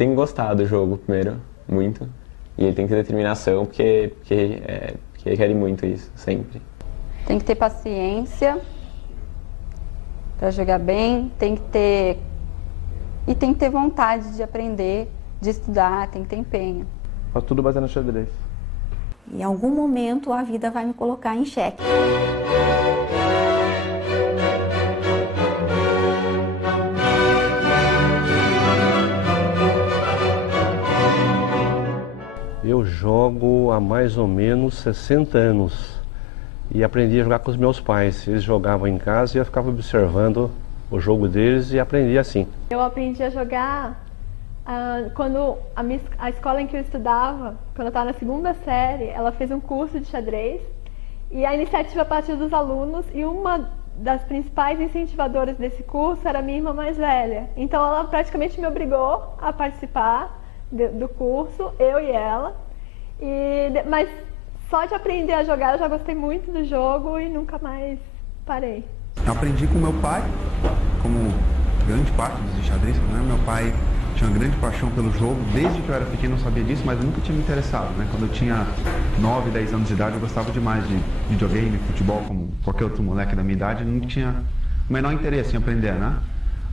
tem que gostar do jogo primeiro, muito. E ele tem que ter determinação, porque ele quer muito isso, sempre. Tem que ter paciência para jogar bem, tem que ter vontade de aprender, de estudar, tem que ter empenho. Faz tudo baseado no xadrez. Em algum momento a vida vai me colocar em xeque. Eu jogo há mais ou menos 60 anos e aprendi a jogar com os meus pais. Eles jogavam em casa e eu ficava observando o jogo deles e aprendi assim. Eu aprendi a jogar quando a escola em que eu estudava, quando eu estava na segunda série, ela fez um curso de xadrez e a iniciativa partiu dos alunos e uma das principais incentivadoras desse curso era a minha irmã mais velha. Então ela praticamente me obrigou a participar do curso, eu e ela. Mas só de aprender a jogar eu já gostei muito do jogo e nunca mais parei. Eu aprendi com meu pai, como grande parte dos xadristas, né? Meu pai tinha uma grande paixão pelo jogo, desde que eu era pequeno eu sabia disso, mas eu nunca tinha me interessado, né? Quando eu tinha 9, 10 anos de idade eu gostava demais de videogame, futebol, como qualquer outro moleque da minha idade, eu não tinha o menor interesse em aprender, né?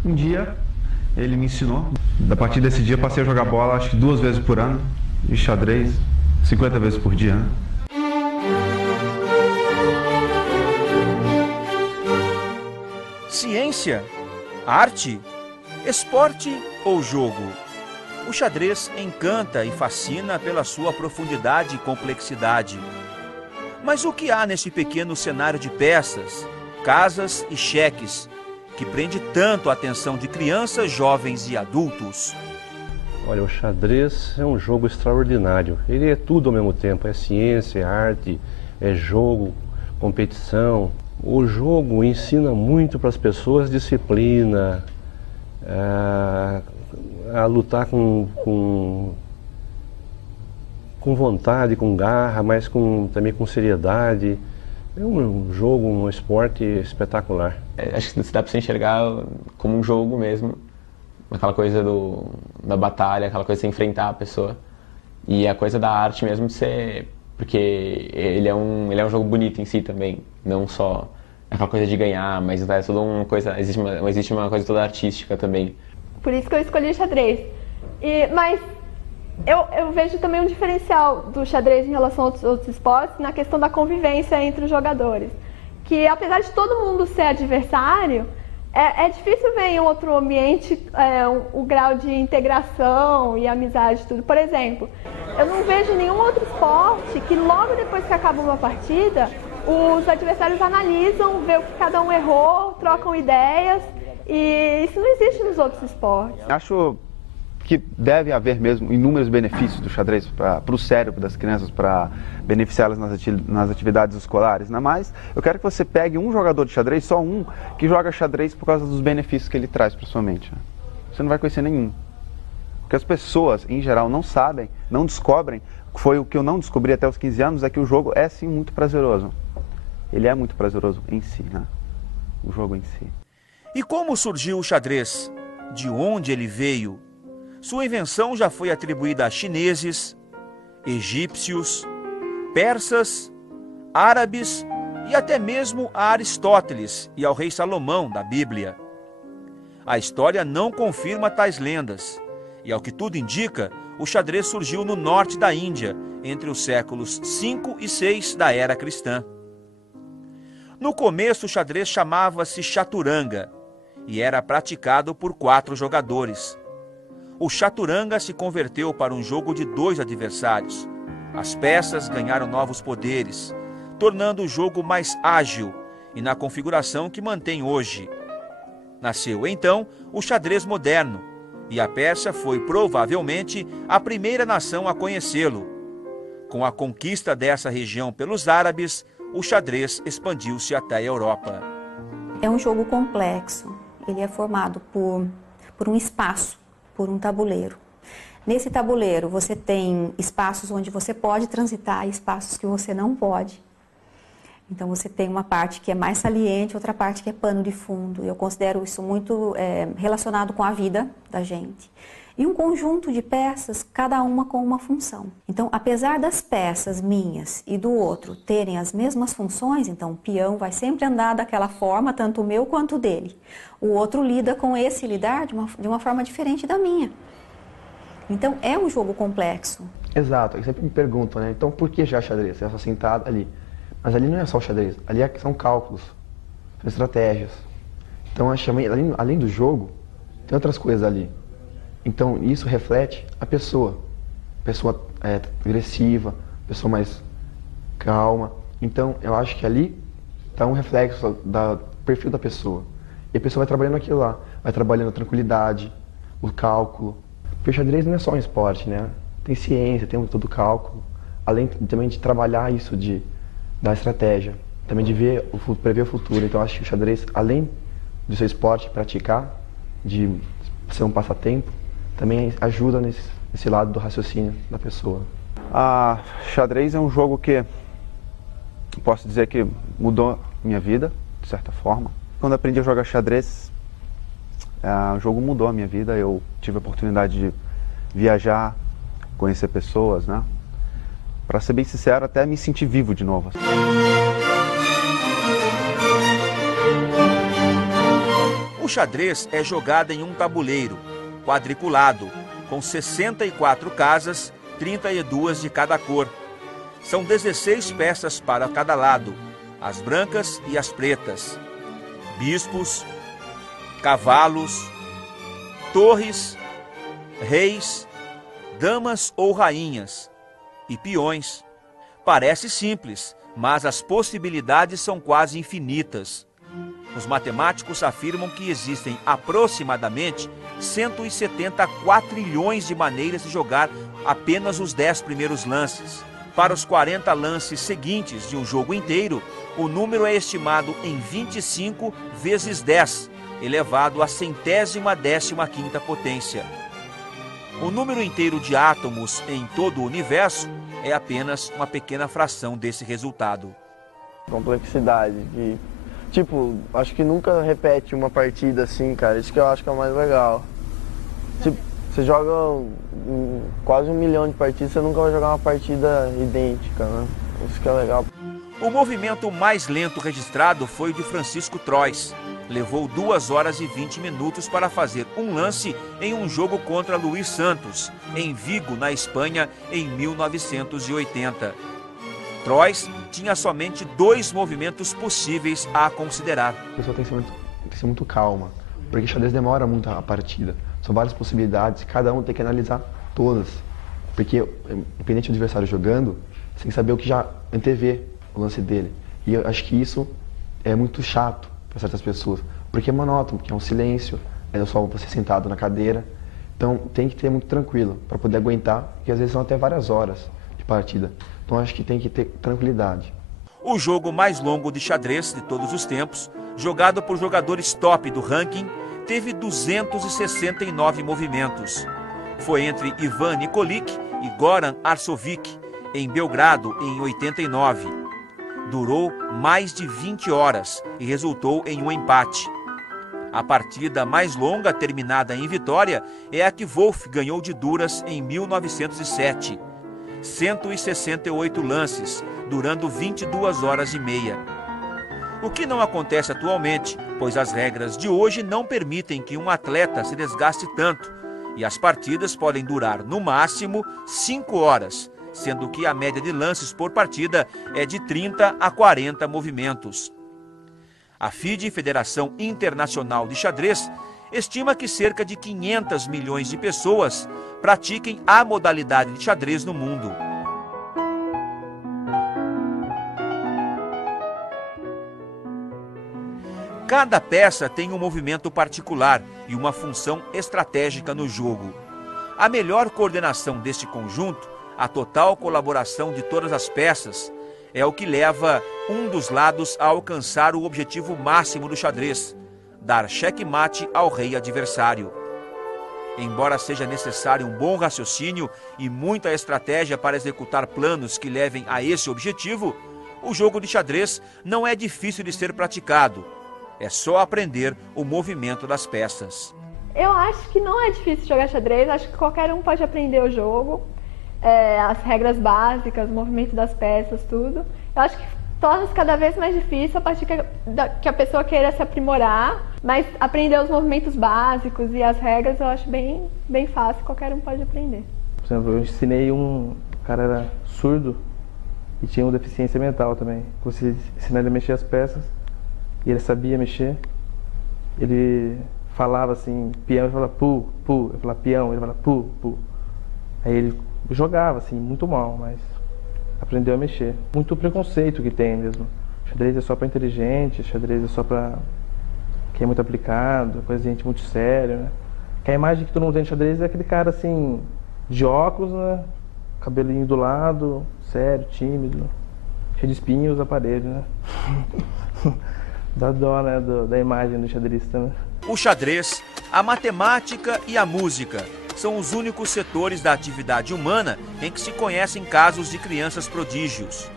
Um dia ele me ensinou, a partir desse dia eu passei a jogar bola acho que 2 vezes por ano, e xadrez 50 vezes por dia, né? Ciência, arte, esporte ou jogo? O xadrez encanta e fascina pela sua profundidade e complexidade. Mas o que há nesse pequeno cenário de peças, casas e cheques que prende tanto a atenção de crianças, jovens e adultos? Olha, o xadrez é um jogo extraordinário. Ele é tudo ao mesmo tempo, é ciência, é arte, é jogo, competição. O jogo ensina muito para as pessoas disciplina, a lutar com vontade, com garra, mas também com seriedade. É um jogo, um esporte espetacular. Acho que dá para você enxergar como um jogo mesmo, aquela coisa da batalha, aquela coisa de você enfrentar a pessoa. E a coisa da arte mesmo de ser... Porque ele é um jogo bonito em si também, não só aquela coisa de ganhar, mas é toda uma coisa, existe uma coisa toda artística também. Por isso que eu escolhi o xadrez. Mas eu vejo também um diferencial do xadrez em relação a outros esportes na questão da convivência entre os jogadores. Que apesar de todo mundo ser adversário, é difícil ver em outro ambiente o grau de integração e amizade e tudo. Por exemplo, eu não vejo nenhum outro esporte que logo depois que acaba uma partida, os adversários analisam, vê o que cada um errou, trocam ideias, e isso não existe nos outros esportes. Acho que deve haver mesmo inúmeros benefícios do xadrez para o cérebro das crianças, para beneficiá-las nas atividades escolares, né? Mas eu quero que você pegue um jogador de xadrez, só um, que joga xadrez por causa dos benefícios que ele traz para sua mente. Né? Você não vai conhecer nenhum. Porque as pessoas, em geral, não sabem, não descobrem, foi o que eu não descobri até os 15 anos, é que o jogo é sim muito prazeroso. Ele é muito prazeroso em si, né? O jogo em si. E como surgiu o xadrez? De onde ele veio? Sua invenção já foi atribuída a chineses, egípcios, persas, árabes e até mesmo a Aristóteles e ao rei Salomão da Bíblia. A história não confirma tais lendas, e ao que tudo indica, o xadrez surgiu no norte da Índia, entre os séculos 5 e 6 da era cristã. No começo, o xadrez chamava-se chaturanga e era praticado por 4 jogadores. O chaturanga se converteu para um jogo de 2 adversários. As peças ganharam novos poderes, tornando o jogo mais ágil e na configuração que mantém hoje. Nasceu então o xadrez moderno, e a Pérsia foi provavelmente a primeira nação a conhecê-lo. Com a conquista dessa região pelos árabes, o xadrez expandiu-se até a Europa. É um jogo complexo. Ele é formado por um espaço, por um tabuleiro. Nesse tabuleiro você tem espaços onde você pode transitar e espaços que você não pode. Então você tem uma parte que é mais saliente, outra parte que é pano de fundo. Eu considero isso muito relacionado com a vida da gente. E um conjunto de peças, cada uma com uma função. Então, apesar das peças minhas e do outro terem as mesmas funções, então o peão vai sempre andar daquela forma, tanto o meu quanto o dele. O outro lida com esse lidar de uma forma diferente da minha. Então, é um jogo complexo. Exato, eu sempre me pergunto, né? Então, por que já xadrez? Você é só sentado ali. Mas ali não é só o xadrez, ali são cálculos, são estratégias. Então, além do jogo, tem outras coisas ali. Então, isso reflete a pessoa agressiva, pessoa mais calma. Então, eu acho que ali está um reflexo do perfil da pessoa. E a pessoa vai trabalhando aquilo lá, vai trabalhando a tranquilidade, o cálculo. Porque o xadrez não é só um esporte, né? Tem ciência, tem todo o cálculo. Além também de trabalhar isso da estratégia, também de prever o futuro. Então, eu acho que o xadrez, além do seu esporte praticar, de ser um passatempo, também ajuda nesse lado do raciocínio da pessoa. Xadrez é um jogo que posso dizer que mudou minha vida, de certa forma. Quando aprendi a jogar xadrez, o jogo mudou a minha vida. Eu tive a oportunidade de viajar, conhecer pessoas, né? Para ser bem sincero, até me sentir vivo de novo. O xadrez é jogado em um tabuleiro quadriculado, com 64 casas, 32 de cada cor. São 16 peças para cada lado, as brancas e as pretas. Bispos, cavalos, torres, reis, damas ou rainhas e peões. Parece simples, mas as possibilidades são quase infinitas. Os matemáticos afirmam que existem aproximadamente 170 quatrilhões de maneiras de jogar apenas os 10 primeiros lances. Para os 40 lances seguintes de um jogo inteiro, o número é estimado em 25 vezes 10, elevado à 115ª potência. O número inteiro de átomos em todo o universo é apenas uma pequena fração desse resultado. Complexidade acho que nunca repete uma partida assim, cara. Isso que eu acho que é o mais legal. Você joga quase 1 milhão de partidas, você nunca vai jogar uma partida idêntica, né? Isso que é legal. O movimento mais lento registrado foi o de Francisco Troyes. Levou 2 horas e 20 minutos para fazer um lance em um jogo contra Luís Santos, em Vigo, na Espanha, em 1980. Troyes tinha somente 2 movimentos possíveis a considerar. A pessoa tem que ser muito calma, porque xadrez demora muito a partida. São várias possibilidades, cada um tem que analisar todas. Porque, independente do adversário jogando, você tem que saber o que já antever o lance dele. E eu acho que isso é muito chato para certas pessoas, porque é monótono, porque é um silêncio, é só você sentado na cadeira. Então tem que ter muito tranquilo para poder aguentar, porque às vezes são até várias horas de partida. Então acho que tem que ter tranquilidade. O jogo mais longo de xadrez de todos os tempos, jogado por jogadores top do ranking, teve 269 movimentos. Foi entre Ivan Nikolic e Goran Arsovic, em Belgrado, em 89. Durou mais de 20 horas e resultou em um empate. A partida mais longa terminada em vitória é a que Wolff ganhou de duras em 1907. 168 lances, durando 22 horas e meia. O que não acontece atualmente, pois as regras de hoje não permitem que um atleta se desgaste tanto, e as partidas podem durar, no máximo, 5 horas, sendo que a média de lances por partida é de 30 a 40 movimentos. A FIDE, Federação Internacional de Xadrez, estima que cerca de 500 milhões de pessoas pratiquem a modalidade de xadrez no mundo. Cada peça tem um movimento particular e uma função estratégica no jogo. A melhor coordenação deste conjunto, a total colaboração de todas as peças, é o que leva um dos lados a alcançar o objetivo máximo do xadrez, dar xeque-mate ao rei adversário. Embora seja necessário um bom raciocínio e muita estratégia para executar planos que levem a esse objetivo, o jogo de xadrez não é difícil de ser praticado. É só aprender o movimento das peças. Eu acho que não é difícil jogar xadrez, acho que qualquer um pode aprender o jogo, as regras básicas, o movimento das peças, tudo. Eu acho que torna-se cada vez mais difícil a partir que a pessoa queira se aprimorar, mas aprender os movimentos básicos e as regras eu acho bem fácil, qualquer um pode aprender. Por exemplo, eu ensinei o cara era surdo e tinha uma deficiência mental também. Você ensinar ele a mexer as peças e ele sabia mexer. Ele falava assim, peão, ele falava pu, pu. Eu falava peão, ele falava pu, pu. Aí ele jogava assim, muito mal, mas aprendeu a mexer. Muito preconceito que tem mesmo. Xadrez é só para inteligente, xadrez é só para quem é muito aplicado, coisa de gente muito séria, né? Que a imagem que todo mundo tem de xadrez é aquele cara assim, de óculos, né? Cabelinho do lado, sério, tímido, cheio de espinhos, aparelho, né? Dá dó, né, da imagem do xadrista, né? O xadrez, a matemática e a música são os únicos setores da atividade humana em que se conhecem casos de crianças prodígios.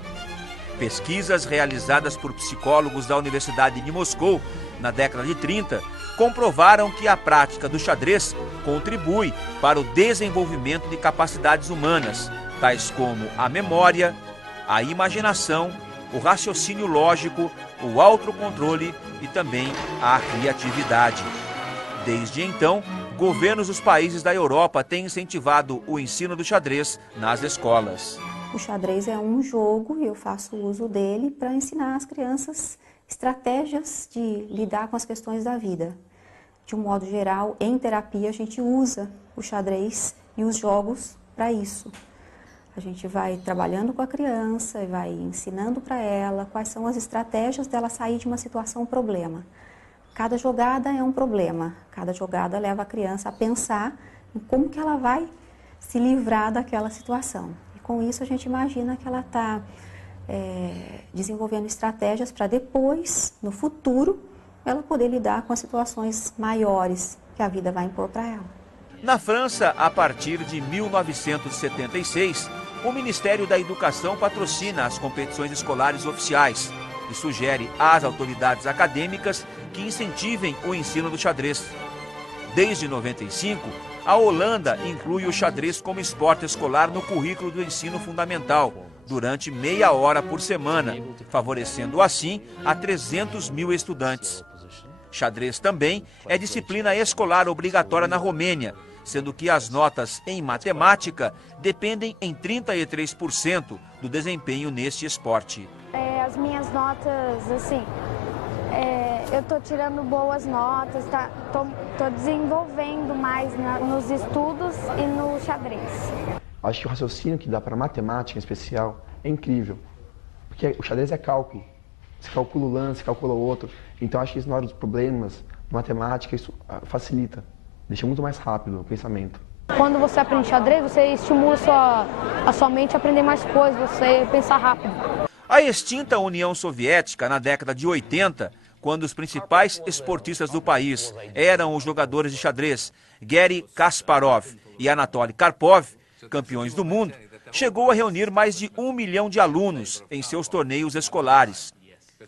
Pesquisas realizadas por psicólogos da Universidade de Moscou na década de 30 comprovaram que a prática do xadrez contribui para o desenvolvimento de capacidades humanas, tais como a memória, a imaginação, o raciocínio lógico, o autocontrole e também a criatividade. Desde então, governos dos países da Europa têm incentivado o ensino do xadrez nas escolas. O xadrez é um jogo e eu faço uso dele para ensinar às crianças estratégias de lidar com as questões da vida. De um modo geral, em terapia, a gente usa o xadrez e os jogos para isso. A gente vai trabalhando com a criança e vai ensinando para ela quais são as estratégias dela sair de uma situação problema. Cada jogada é um problema, cada jogada leva a criança a pensar em como que ela vai se livrar daquela situação. E com isso a gente imagina que ela está desenvolvendo estratégias para depois, no futuro, ela poder lidar com as situações maiores que a vida vai impor para ela. Na França, a partir de 1976, o Ministério da Educação patrocina as competições escolares oficiais e sugere às autoridades acadêmicas que incentivem o ensino do xadrez. Desde 95, a Holanda inclui o xadrez como esporte escolar no currículo do ensino fundamental, durante meia hora por semana, favorecendo assim a 300 mil estudantes. Xadrez também é disciplina escolar obrigatória na Romênia, sendo que as notas em matemática dependem em 33% do desempenho neste esporte. As minhas notas, assim, eu estou tirando boas notas, tô desenvolvendo mais nos estudos e no xadrez. Acho que o raciocínio que dá para matemática em especial é incrível, porque o xadrez é cálculo. Você calcula o lance, calcula o outro. Então acho que isso na hora dos problemas, matemática, isso facilita, deixa muito mais rápido o pensamento. Quando você aprende xadrez, você estimula a sua mente a aprender mais coisas, você pensar rápido. A extinta União Soviética, na década de 80, quando os principais esportistas do país eram os jogadores de xadrez Garry Kasparov e Anatoly Karpov, campeões do mundo, chegou a reunir mais de 1 milhão de alunos em seus torneios escolares.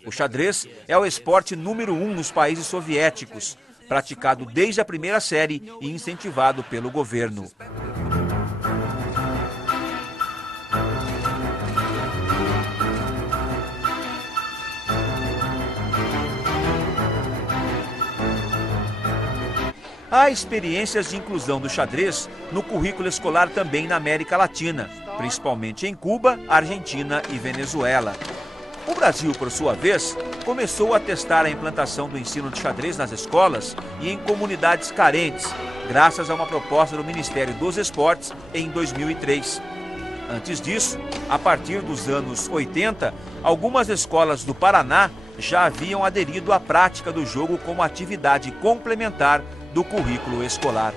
O xadrez é o esporte número 1 nos países soviéticos, praticado desde a primeira série e incentivado pelo governo. Há experiências de inclusão do xadrez no currículo escolar também na América Latina, principalmente em Cuba, Argentina e Venezuela. O Brasil, por sua vez, começou a testar a implantação do ensino de xadrez nas escolas e em comunidades carentes, graças a uma proposta do Ministério dos Esportes em 2003. Antes disso, a partir dos anos 80, algumas escolas do Paraná já haviam aderido à prática do jogo como atividade complementar do currículo escolar.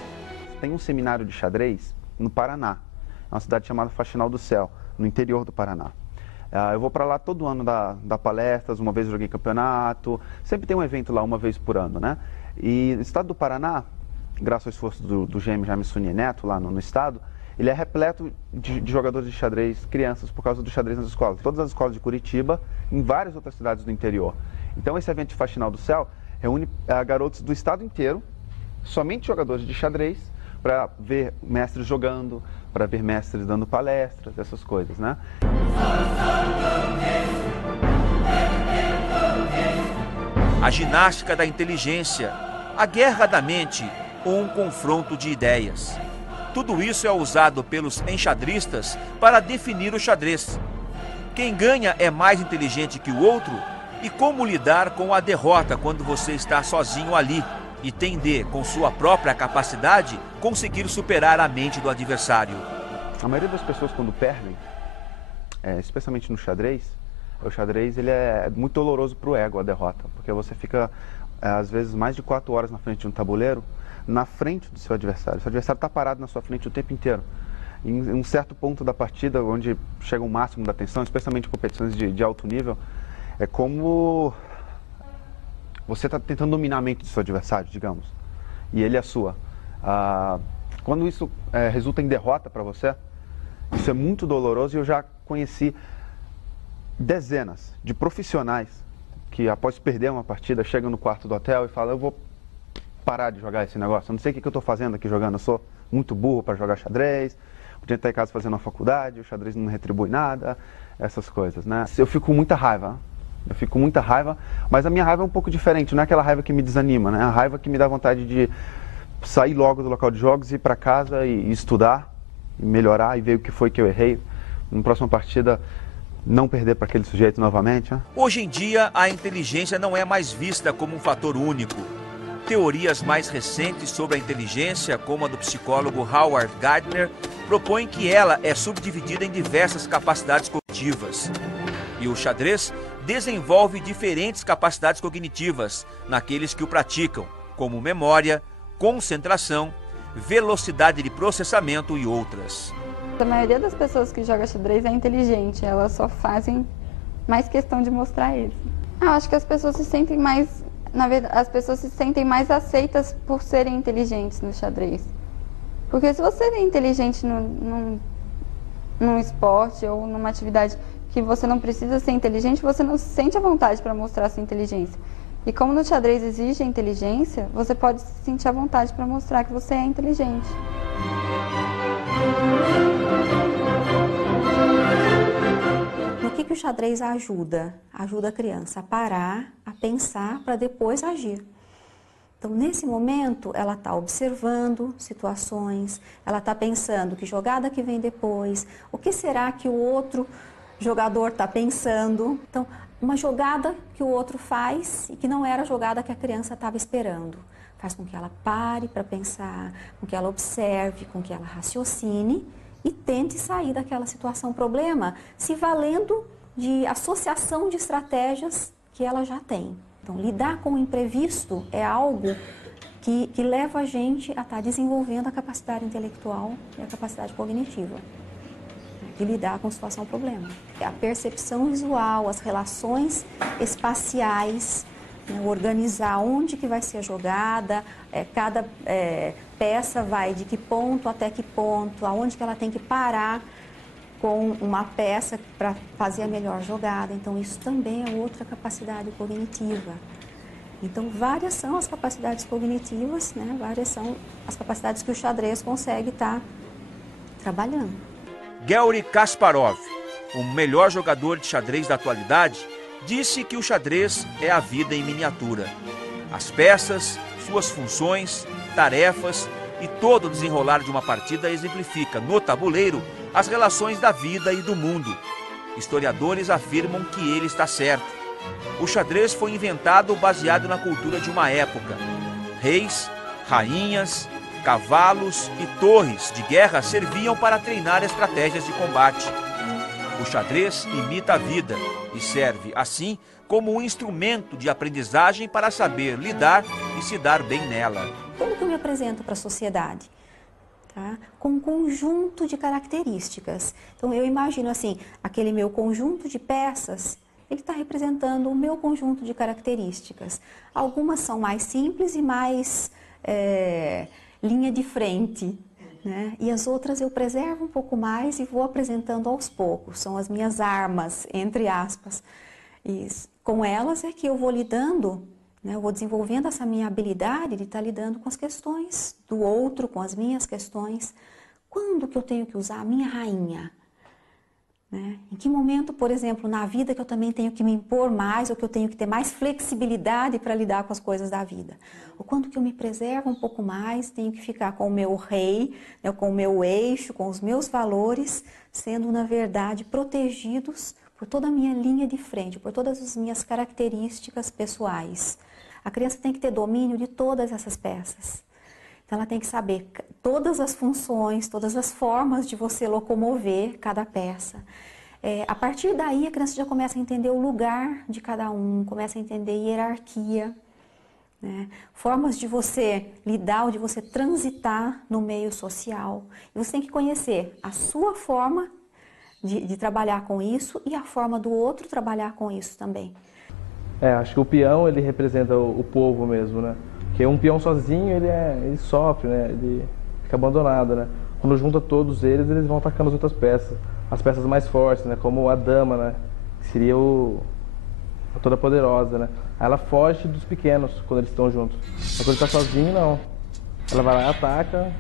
Tem um seminário de xadrez no Paraná, uma cidade chamada Faxinal do Céu, no interior do Paraná. Eu vou para lá todo ano dar palestras, uma vez eu joguei campeonato, sempre tem um evento lá uma vez por ano, né? E no estado do Paraná, graças ao esforço do GM Jaime Sunier Neto lá no estado, ele é repleto de jogadores de xadrez, crianças, por causa do xadrez nas escolas. Todas as escolas de Curitiba, em várias outras cidades do interior. Então esse evento de Faxinal do Céu reúne garotos do estado inteiro, somente jogadores de xadrez, para ver mestres jogando, para ver mestres dando palestras, essas coisas, né? A ginástica da inteligência, a guerra da mente ou um confronto de ideias. Tudo isso é usado pelos enxadristas para definir o xadrez. Quem ganha é mais inteligente que o outro? E como lidar com a derrota quando você está sozinho ali e tem de, com sua própria capacidade, conseguir superar a mente do adversário? A maioria das pessoas, quando perdem, especialmente no xadrez, o xadrez ele é muito doloroso para o ego, a derrota, porque você fica, às vezes, mais de 4 horas na frente de um tabuleiro, na frente do seu adversário. O seu adversário está parado na sua frente o tempo inteiro. Em um certo ponto da partida, onde chega o máximo da tensão, especialmente em competições de alto nível, é como você está tentando dominar a mente do seu adversário, digamos, e ele é a sua. Quando isso resulta em derrota para você, isso é muito doloroso, e eu já conheci dezenas de profissionais que, após perder uma partida, chegam no quarto do hotel e falam: eu vou parar de jogar esse negócio, eu não sei o que eu estou fazendo aqui jogando, eu sou muito burro para jogar xadrez, podia estar em casa fazendo uma faculdade, o xadrez não me retribui nada, essas coisas, né? Eu fico com muita raiva, mas a minha raiva é um pouco diferente, não é aquela raiva que me desanima, né? A raiva que me dá vontade de sair logo do local de jogos, ir para casa e estudar, e melhorar, e ver o que foi que eu errei, na próxima partida não perder para aquele sujeito novamente, né? Hoje em dia, a inteligência não é mais vista como um fator único. Teorias mais recentes sobre a inteligência, como a do psicólogo Howard Gardner, propõem que ela é subdividida em diversas capacidades cognitivas. E o xadrez desenvolve diferentes capacidades cognitivas naqueles que o praticam, como memória, concentração, velocidade de processamento e outras. A maioria das pessoas que jogam xadrez é inteligente, elas só fazem mais questão de mostrar isso. Eu acho que as pessoas se sentem mais, na verdade, as pessoas se sentem mais aceitas por serem inteligentes no xadrez. Porque se você é inteligente num esporte ou numa atividade que você não precisa ser inteligente, você não se sente à vontade para mostrar sua inteligência. E como no xadrez exige a inteligência, você pode se sentir à vontade para mostrar que você é inteligente. No que o xadrez ajuda? Ajuda a criança a parar, a pensar para depois agir. Então, nesse momento, ela está observando situações, ela está pensando que jogada que vem depois, o que será que o outro jogador está pensando. Então, uma jogada que o outro faz e que não era a jogada que a criança estava esperando. Faz com que ela pare para pensar, com que ela observe, com que ela raciocine e tente sair daquela situação problema, se valendo de associação de estratégias que ela já tem. Então, lidar com o imprevisto é algo que leva a gente a estar desenvolvendo a capacidade intelectual e a capacidade cognitiva de lidar com situação problema. A percepção visual, as relações espaciais, né, organizar onde que vai ser a jogada, cada peça vai de que ponto até que ponto, aonde que ela tem que parar com uma peça para fazer a melhor jogada. Então, isso também é outra capacidade cognitiva. Então, várias são as capacidades cognitivas, né? Várias são as capacidades que o xadrez consegue estar trabalhando. Garry Kasparov, o melhor jogador de xadrez da atualidade, disse que o xadrez é a vida em miniatura. As peças, suas funções, tarefas e todo o desenrolar de uma partida exemplifica, no tabuleiro, as relações da vida e do mundo. Historiadores afirmam que ele está certo. O xadrez foi inventado baseado na cultura de uma época. Reis, rainhas, cavalos e torres de guerra serviam para treinar estratégias de combate. O xadrez imita a vida e serve, assim, como um instrumento de aprendizagem para saber lidar e se dar bem nela. Como que eu me apresento para a sociedade? Tá? Com um conjunto de características. Então, eu imagino assim, aquele meu conjunto de peças, ele está representando o meu conjunto de características. Algumas são mais simples e mais linha de frente, né? E as outras eu preservo um pouco mais e vou apresentando aos poucos. São as minhas armas, entre aspas. E com elas é que eu vou lidando, né? Eu vou desenvolvendo essa minha habilidade de estar lidando com as questões do outro, com as minhas questões. Quando que eu tenho que usar a minha rainha? Né? Em que momento, por exemplo, na vida que eu também tenho que me impor mais ou que eu tenho que ter mais flexibilidade para lidar com as coisas da vida? Ou quando que eu me preservo um pouco mais, tenho que ficar com o meu rei, né, com o meu eixo, com os meus valores, sendo, na verdade, protegidos por toda a minha linha de frente, por todas as minhas características pessoais. A criança tem que ter domínio de todas essas peças. Então, ela tem que saber todas as funções, todas as formas de você locomover cada peça. A partir daí, a criança já começa a entender o lugar de cada um, começa a entender hierarquia, né? Formas de você lidar ou de você transitar no meio social. E você tem que conhecer a sua forma de trabalhar com isso e a forma do outro trabalhar com isso também. Acho que o peão, ele representa o povo mesmo, né? Porque um peão sozinho, ele sofre, né? Ele fica abandonado, né? Quando junta todos eles vão atacando as outras peças. As peças mais fortes, né? Como a dama, né? Que seria a toda poderosa, né? Aí ela foge dos pequenos quando eles estão juntos. Mas quando ele está sozinho, não. Ela vai lá e ataca,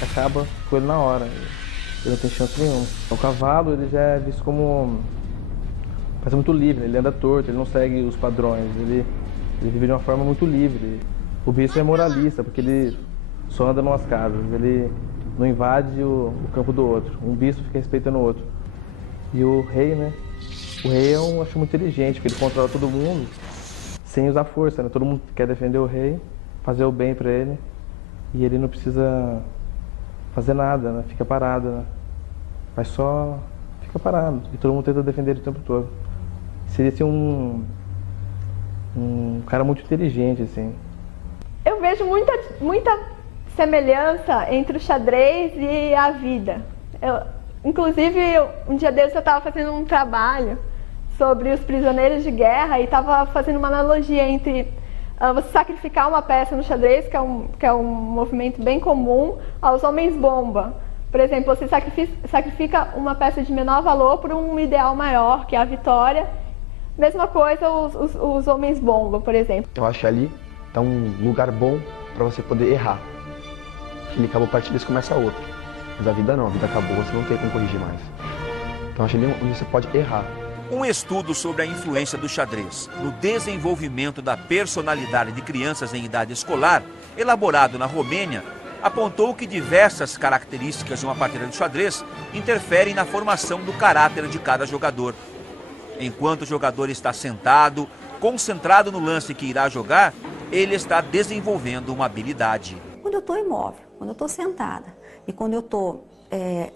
acaba com ele na hora. Ele não tem chance nenhuma. O cavalo, ele já é visto como... Parece muito livre, ele anda torto, ele não segue os padrões. Ele vive de uma forma muito livre. O bispo é moralista, porque ele só anda numas casas, ele não invade o campo do outro. Um bispo fica respeitando o outro. E o rei, né? O rei eu acho muito inteligente, porque ele controla todo mundo sem usar força, né? Todo mundo quer defender o rei, fazer o bem para ele, e ele não precisa fazer nada, né? Fica parado, né? Mas só fica parado, e todo mundo tenta defender ele o tempo todo. Seria assim, um cara muito inteligente, assim. Eu vejo muita semelhança entre o xadrez e a vida. Inclusive, um dia desses eu estava fazendo um trabalho sobre os prisioneiros de guerra e estava fazendo uma analogia entre você sacrificar uma peça no xadrez, que é um movimento bem comum, aos homens-bomba. Por exemplo, você sacrifica uma peça de menor valor por um ideal maior, que é a vitória. Mesma coisa os homens-bomba, por exemplo. Eu acho que ali tá um lugar bom para você poder errar. Ele acabou a partida e começa outra. Mas a vida não, a vida acabou, você não tem como corrigir mais. Então acho ali onde você pode errar. Um estudo sobre a influência do xadrez no desenvolvimento da personalidade de crianças em idade escolar, elaborado na Romênia, apontou que diversas características de uma partida de xadrez interferem na formação do caráter de cada jogador. Enquanto o jogador está sentado, concentrado no lance que irá jogar, ele está desenvolvendo uma habilidade. Quando eu estou imóvel, quando eu estou sentada e quando eu estou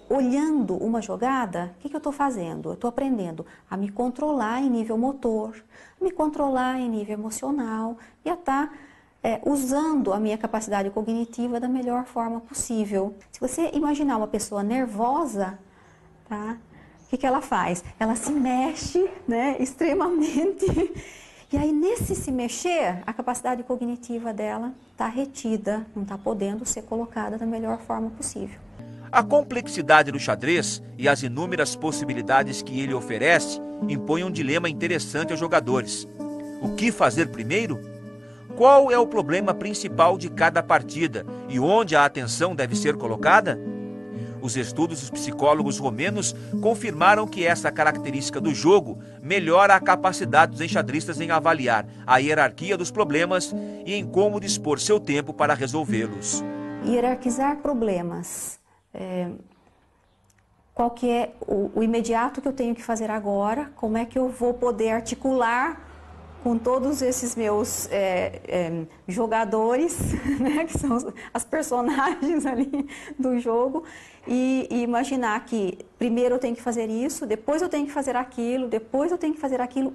olhando uma jogada, o que eu estou fazendo? Eu estou aprendendo a me controlar em nível motor, a me controlar em nível emocional e a estar usando a minha capacidade cognitiva da melhor forma possível. Se você imaginar uma pessoa nervosa, tá? O que ela faz? Ela se mexe, né, extremamente. E aí, nesse se mexer, a capacidade cognitiva dela está retida, não está podendo ser colocada da melhor forma possível. A complexidade do xadrez e as inúmeras possibilidades que ele oferece impõem um dilema interessante aos jogadores. O que fazer primeiro? Qual é o problema principal de cada partida e onde a atenção deve ser colocada? Os estudos dos psicólogos romenos confirmaram que essa característica do jogo melhora a capacidade dos enxadristas em avaliar a hierarquia dos problemas e em como dispor seu tempo para resolvê-los. Hierarquizar problemas. Qual que é o imediato que eu tenho que fazer agora? Como é que eu vou poder articular com todos esses meus jogadores, né, que são as personagens ali do jogo, e imaginar que primeiro eu tenho que fazer isso, depois eu tenho que fazer aquilo, depois eu tenho que fazer aquilo.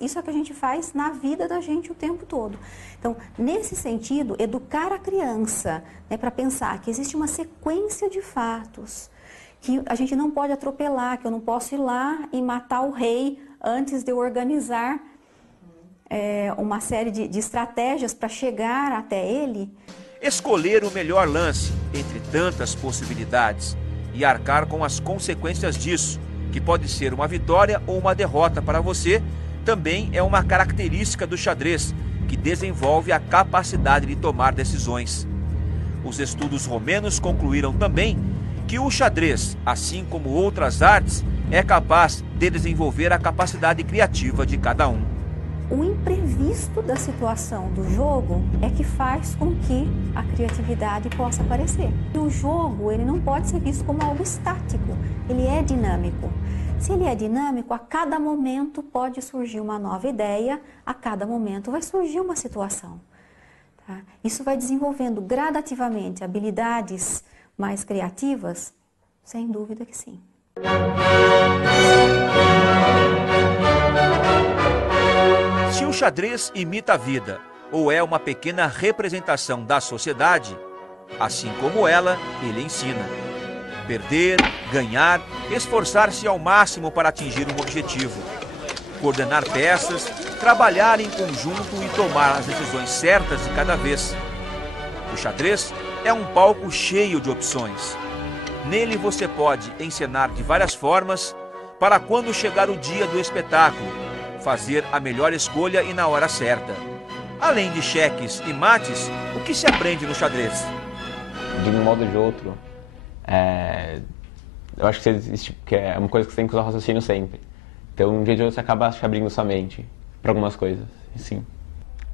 Isso é o que a gente faz na vida da gente o tempo todo. Então, nesse sentido, educar a criança, né, para pensar que existe uma sequência de fatos, que a gente não pode atropelar, que eu não posso ir lá e matar o rei antes de eu organizar uma série de estratégias para chegar até ele. Escolher o melhor lance entre tantas possibilidades e arcar com as consequências disso, que pode ser uma vitória ou uma derrota para você, também é uma característica do xadrez, que desenvolve a capacidade de tomar decisões. Os estudos romenos concluíram também que o xadrez, assim como outras artes, é capaz de desenvolver a capacidade criativa de cada um. O imprevisto da situação do jogo é que faz com que a criatividade possa aparecer. E o jogo, ele não pode ser visto como algo estático, ele é dinâmico. Se ele é dinâmico, a cada momento pode surgir uma nova ideia, a cada momento vai surgir uma situação. Tá? Isso vai desenvolvendo gradativamente habilidades mais criativas? Sem dúvida que sim. Se o xadrez imita a vida, ou é uma pequena representação da sociedade, assim como ela, ele ensina. Perder, ganhar, esforçar-se ao máximo para atingir um objetivo. Coordenar peças, trabalhar em conjunto e tomar as decisões certas de cada vez. O xadrez é um palco cheio de opções. Nele você pode encenar de várias formas para quando chegar o dia do espetáculo, fazer a melhor escolha e na hora certa. Além de cheques e mates, o que se aprende no xadrez? De um modo ou de outro, eu acho que é uma coisa que você tem que usar o raciocínio sempre. Então, um dia de outro você acaba abrindo sua mente para algumas coisas, sim.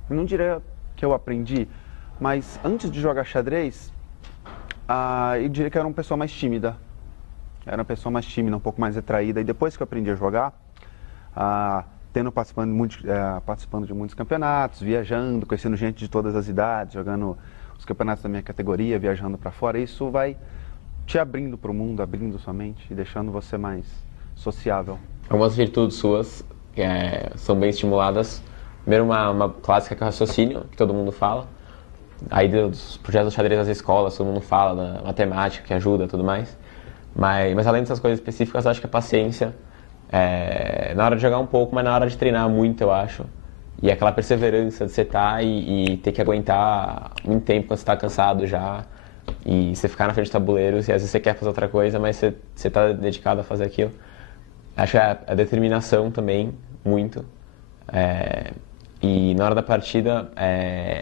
Eu não diria que eu aprendi, mas antes de jogar xadrez, eu diria que eu era uma pessoa mais tímida. Era uma pessoa mais tímida, um pouco mais retraída. E depois que eu aprendi a jogar, participando de muitos campeonatos, viajando, conhecendo gente de todas as idades, jogando os campeonatos da minha categoria, viajando para fora, isso vai te abrindo para o mundo, abrindo sua mente e deixando você mais sociável. Algumas virtudes suas são bem estimuladas. Primeiro, uma clássica que é o raciocínio, que todo mundo fala. Aí dos projetos do xadrez das escolas, todo mundo fala da matemática, que ajuda e tudo mais. Mas além dessas coisas específicas, eu acho que a paciência, na hora de jogar um pouco, mas na hora de treinar muito, eu acho. E aquela perseverança de você estar e ter que aguentar muito tempo quando você está cansado já. E você ficar na frente do tabuleiro, e às vezes você quer fazer outra coisa, mas você está dedicado a fazer aquilo. Acho que a determinação também, muito. E na hora da partida,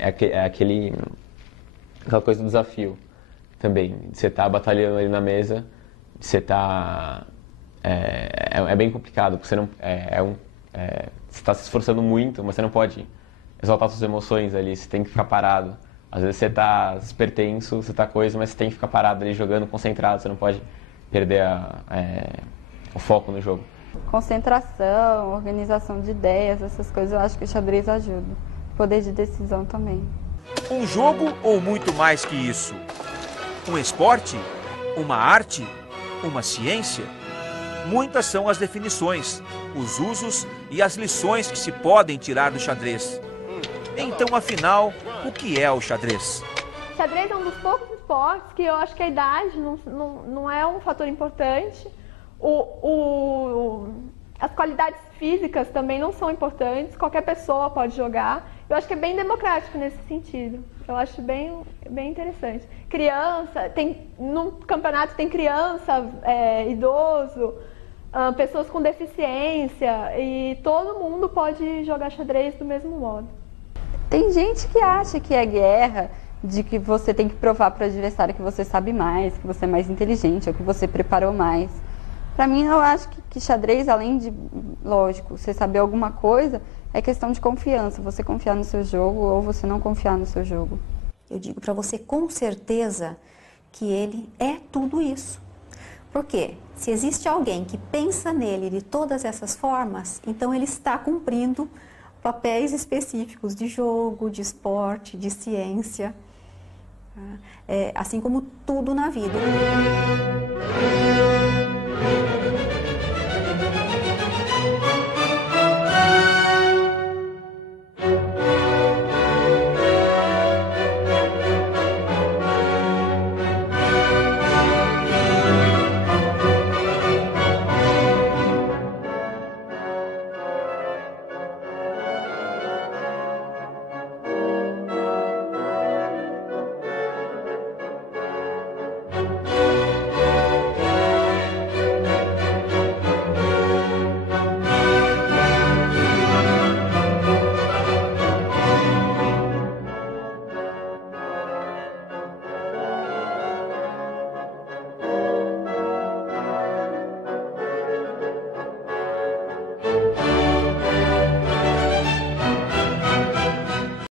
aquela coisa do desafio também. De você estar batalhando ali na mesa, de você estar... É bem complicado, porque você não... você está se esforçando muito, mas você não pode exaltar suas emoções ali, você tem que ficar parado. Às vezes você está despertenso, você está coisa, mas você tem que ficar parado ali jogando, concentrado, você não pode perder o foco no jogo. Concentração, organização de ideias, essas coisas eu acho que o xadrez ajuda. Poder de decisão também. Um jogo ou muito mais que isso? Um esporte? Uma arte? Uma ciência? Muitas são as definições, os usos e as lições que se podem tirar do xadrez. Então, afinal, o que é o xadrez? O xadrez é um dos poucos esportes que eu acho que a idade não é um fator importante. As qualidades físicas também não são importantes, qualquer pessoa pode jogar. Eu acho que é bem democrático nesse sentido. Eu acho bem interessante. Criança, no campeonato tem criança, idoso, pessoas com deficiência, e todo mundo pode jogar xadrez do mesmo modo. Tem gente que acha que é guerra, de que você tem que provar para o adversário que você sabe mais, que você é mais inteligente, ou que você preparou mais. Para mim, eu acho que xadrez, além de, lógico, você saber alguma coisa, é questão de confiança. Você confiar no seu jogo ou você não confiar no seu jogo. Eu digo para você com certeza que ele é tudo isso. Por quê? Se existe alguém que pensa nele de todas essas formas, então ele está cumprindo papéis específicos de jogo, de esporte, de ciência, assim como tudo na vida.